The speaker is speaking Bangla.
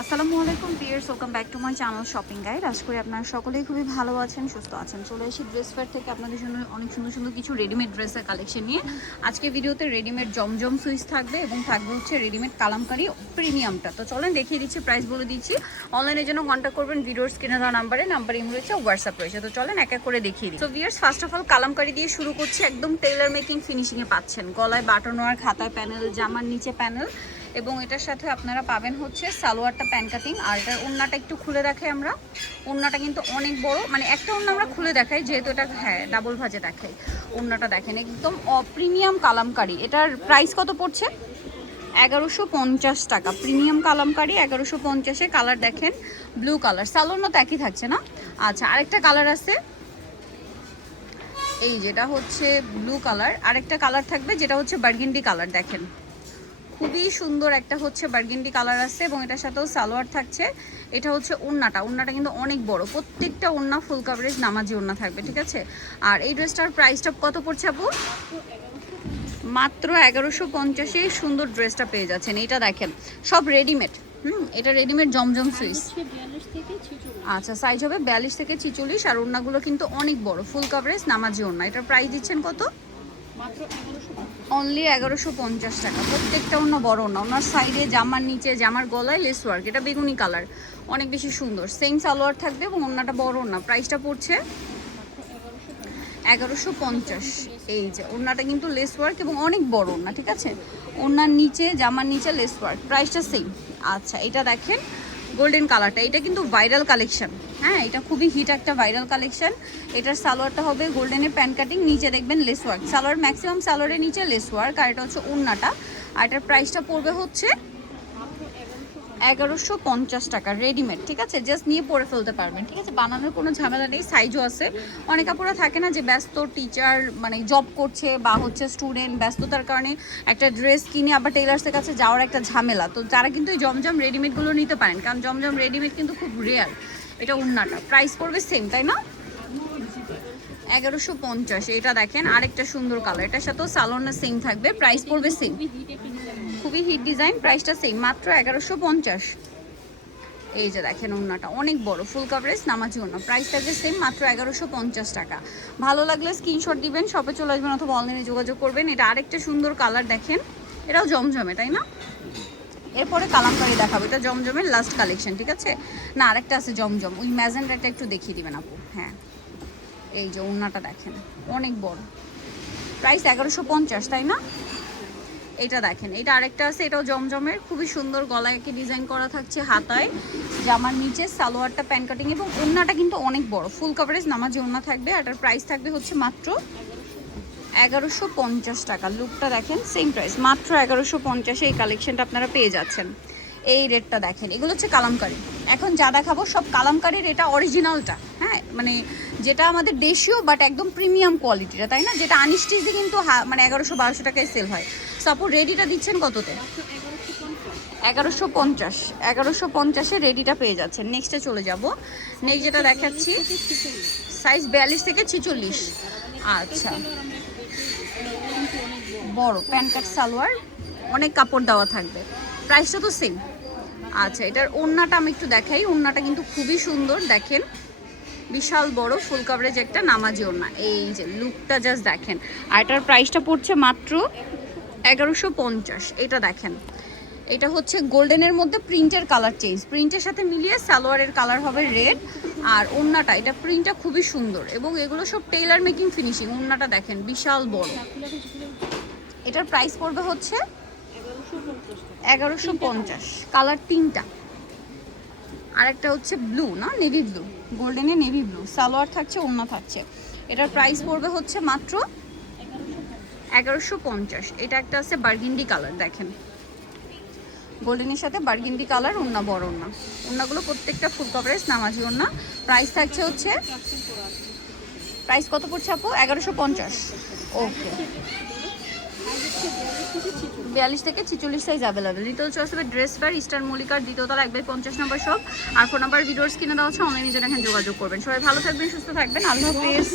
আসসালামু আলাইকুম viewers, welcome back to my channel shopping guide. আশা করি আপনারা সকলেই খুবই ভালো আছেন, সুস্থ আছেন। চলে এসেছি ড্রেস ফেয়ার থেকে আপনাদের জন্য অনেক সুন্দর সুন্দর কিছু রেডিমেড ড্রেসের কালেকশন নিয়ে। আজকে ভিডিওতে রেডিমেড জমজম সুইচ থাকবে এবং থাকবে হচ্ছে রেডিমেড কালামকারি প্রিমিয়ামটা। তো চলেন দেখিয়ে দিচ্ছি, প্রাইস বলে দিচ্ছি। অনলাইনের জন্য কন্ট্যাক্ট করবেন ভিডিওর স্ক্রিনে দেওয়া নাম্বার ইম রয়েছে, হোয়াটসঅ্যাপ রয়েছে। তো চলেন এক এক করে দেখিয়ে দিই। তো viewers, first of all kalamkari দিয়ে শুরু করছি। একদম টেইলার মেকিং ফিনিশিংয়ে পাচ্ছেন, গলায় বাটন ওয়ার, খাতায় প্যানেল, জামার নিচে প্যানেল, এবং এটার সাথে আপনারা পাবেন হচ্ছে সালোয়ারটা প্যান কাটিং। আর এটার ওড়নাটা একটু খুলে দেখাই আমরা। ওড়নাটা কিন্তু অনেক বড়, মানে একটা ওড়না আমরা খুলে দেখাই যেহেতু এটা ডাবল ভাজে দেখাই। ওড়নাটা দেখেন একদম প্রিমিয়াম কালামকারি। এটার প্রাইস কত পড়ছে? 1150 টাকা। প্রিমিয়াম কালামকারি 1150-এ। কালার দেখেন ব্লু কালার, সালোয়ার তো একই থাকছে না? আচ্ছা, আরেকটা কালার আছে, এই যেটা হচ্ছে ব্লু কালার। আরেকটা কালার থাকবে যেটা হচ্ছে বার্গেন্ডি কালার। দেখেন খুবই সুন্দর একটা হচ্ছে বার্গেন্ডি কালার আছে এবং এটার সাথেও সালোয়ার থাকছে। এটা হচ্ছে ওড়নাটা কিন্তু অনেক বড়, প্রত্যেকটা ওড়না ফুল কাভারেজ নামাজি ওড়না থাকবে, ঠিক আছে? আর এই ড্রেসটার প্রাইসটা কত পড়ছে আপু? মাত্র 1150-এ সুন্দর ড্রেসটা পেয়ে যাচ্ছেন। এটা দেখেন সব রেডিমেড। এটা রেডিমেড জমজম সুইচ। আচ্ছা, সাইজ হবে 42 থেকে 46। আর ওড়নাগুলো কিন্তু অনেক বড়, ফুল কাভারেজ নামাজি ওড়না। এটার প্রাইস দিচ্ছেন কত? অনলি 1150 টাকা। প্রত্যেকটা অন্য বড় না, ওনার সাইডে, জামার নিচে, জামার গলায় লেস ওয়ার্ক। এটা বেগুনি কালার, অনেক বেশি সুন্দর। সেম সালোয়ার থাকবে এবং ওনাটা বড় না। প্রাইসটা পড়ছে 1150। এই যে ওনাটা কিন্তু লেস ওয়ার্ক এবং অনেক বড় না, ঠিক আছে? ওনার নিচে, জামার নিচে লেস ওয়ার্ক, প্রাইসটা সেম। আচ্ছা, এটা দেখেন গোল্ডেন কালারটা, এটা কিন্তু ভাইরাল কালেকশন। হ্যাঁ, এটা খুবই হিট একটা ভাইরাল কালেকশন। এটার সালোয়ারটা হবে গোল্ডেনের প্যান কাটিং, নিচে দেখবেন লেস ওয়ার্ক। সালোয়ার ম্যাক্সিমাম সালোয়ারের নিচে লেস ওয়ার্ক। আর এটা হচ্ছে ওড়নাটা। আর এটার প্রাইসটা পড়বে হচ্ছে 1150 টাকা রেডিমেড, ঠিক আছে? জাস্ট নিয়ে পরে ফেলতে পারবেন, ঠিক আছে? বানানোর কোনো ঝামেলা নেই। সাইজও আছে। অনেক আপুরা থাকে না যে ব্যস্ত টিচার, মানে জব করছে বা হচ্ছে স্টুডেন্ট, ব্যস্ততার কারণে একটা ড্রেস কিনে আবার টেইলার্সের কাছে যাওয়ার একটা ঝামেলা। তো তারা কিন্তু এই জমজম রেডিমেডগুলো নিতে পারেন, কারণ জমজম রেডিমেড কিন্তু খুব রেয়ার। এটা ওড়নাটা, প্রাইস পড়বে সেম, তাই না? 1150। এটা দেখেন আরেকটা সুন্দর কালার, এটার সাথেও সালোয়ার সেম থাকবে, প্রাইস পড়বে সেম। খুবই হিট ডিজাইন, প্রাইসটা সেম, মাত্র 1150। এই যে দেখেন ওড়নাটা অনেক বড়, ফুল কাভারেজ নামাজি ওড়না। প্রাইস থাকবে সেম, মাত্র 1150 টাকা। ভালো লাগলে স্ক্রিনশট দিবেন, শপে চলে আসবেন অথবা অনলাইনে যোগাযোগ করবেন। এটা আরেকটা সুন্দর কালার দেখেন, এটাও জমজমে, তাই না? এরপরে কালামকারি দেখাবো, এটা জমজমের লাস্ট কালেকশন, ঠিক আছে? না, আরেকটা আছে জমজম, ওই ম্যাজেন্ডাটা একটু দেখিয়ে দিবেন আপু। হ্যাঁ, এই যে ওড়নাটা দেখেন অনেক বড়, প্রাইস 1150, তাই না? এটা দেখেন, এটা আরেকটা আছে, এটাও জমজমের, খুবই সুন্দর। গলায় কি ডিজাইন করা থাকছে, হাতায়, জামার নিচে সালোয়ারটা প্যান কাটিং এবং ওড়নাটা কিন্তু অনেক বড়, ফুল কাভারেজ নামাজি ওড়না থাকবে। আর এটার প্রাইস থাকবে হচ্ছে মাত্র 1150 টাকা। লুকটা দেখেন সেম প্রাইস, মাত্র 1150-এ এই কালেকশনটা আপনারা পেয়ে যাচ্ছেন। এই রেটটা দেখেন, এগুলো হচ্ছে কালামকারি। এখন যা দেখাবো সব কালামকারির, এটা অরিজিনালটা, হ্যাঁ, মানে যেটা আমাদের দেশীয় বাট একদম প্রিমিয়াম কোয়ালিটিটা, তাই না? যেটা আনস্টিচে কিন্তু মানে 1100-1200 টাকায় সেল হয়। সাপোজ রেডিটা দিচ্ছেন কততে? 1150। 1150-এ রেডিটা পেয়ে যাচ্ছেন। নেক্সটে চলে যাব। নেক্সট যেটা দেখাচ্ছি, সাইজ 42 থেকে 46। আচ্ছা, বড় প্যান্ট কাট সালোয়ার, অনেক কাপড় দেওয়া থাকবে, প্রাইসটা তো সেম। আচ্ছা, এটার ওড়নাটা আমি একটু দেখাই। ওড়নাটা কিন্তু খুবই সুন্দর, দেখেন বিশাল বড় ফুল কাভারেজ একটা নামাজি ওড়না। এই যে লুকটা জাস্ট দেখেন। আর এটার প্রাইসটা পড়ছে মাত্র 1150। এটা দেখেন, এটা হচ্ছে গোল্ডেনের মধ্যে প্রিন্টের কালার চেঞ্জ, প্রিন্টের সাথে মিলিয়ে সালোয়ারের কালার হবে রেড। আর ওড়নাটা, এটা প্রিন্টটা খুবই সুন্দর এবং এগুলো সব টেইলার মেকিং ফিনিশিং। ওড়নাটা দেখেন বিশাল বড়। এটার প্রাইস পড়বে হচ্ছে 1150। কালার তিনটা, আরেকটা হচ্ছে ব্লু, না নেভি ব্লু, গোল্ডেনে নেভি ব্লু, সালোয়ার থাকছে, ওড়না থাকছে। এটার প্রাইস পড়বে হচ্ছে মাত্র 1150। এটা একটা আছে বার্গেন্ডি কালার, দেখেন গোল্ডেনের সাথে বার্গেন্ডি কালার, ওড়না বড় ওড়না। ওড়নাগুলো প্রত্যেকটা ফুল কভারেজ নামাজি ওড়না। প্রাইস থাকছে হচ্ছে, প্রাইস কত পড়ছে আপু? 1150। ওকে, 42 থেকে 46 সাইজ অ্যাভেলেবেল। দ্বিতীয় চয়েস হবে ড্রেস ফেয়ার, ইস্টার মল্লিকার দ্বিতীয়তলা 150 নম্বর শপ। আর ফোন নাম্বার ভিডিওস কিনে দেওয়া হচ্ছে, অনলাইনে যেন এখানে যোগাযোগ করবেন। সবাই ভালো থাকবেন, সুস্থ থাকবেন, আল্লাহ হাফেজ।